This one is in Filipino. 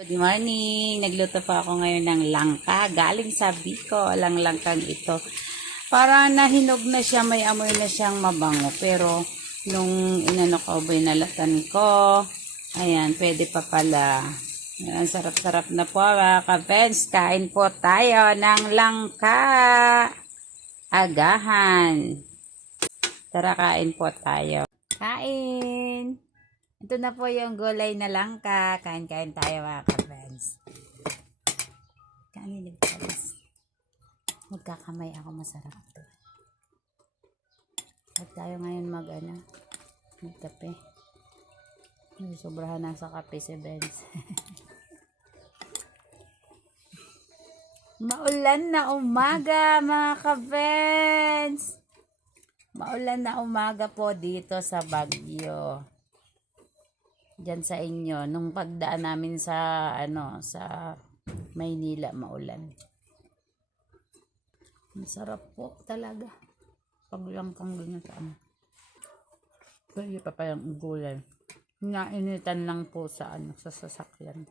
Good morning! Nagluto pa ako ngayon ng langka. Galing sa Bicol, ang langkang ito. Para nahinog na siya, may amoy na siyang mabango. Pero, nung inano ko, binalatan ko, ayan, pwede pa pala. Ayan, sarap-sarap na po mga ka-friends. Kain po tayo ng langka. Agahan. Tara, kain po tayo. Kain! Ito na po yung gulay na langka. Kain-kain tayo mga ka-friends. Kanin yung friends. Magkakamay ako, masarap ito. At tayo ngayon magkape. Sobrahan na sa kape si Benz. Maulan na umaga mga ka-friends. Maulan na umaga po dito sa Baguio. Diyan sa inyo, nung pagdaan namin sa sa Maynila, maulan. Ang sarap po talaga. Pag lang kang ganyan sa Pwede pa yung gulay. Nainitan lang po sa sa sasakyan.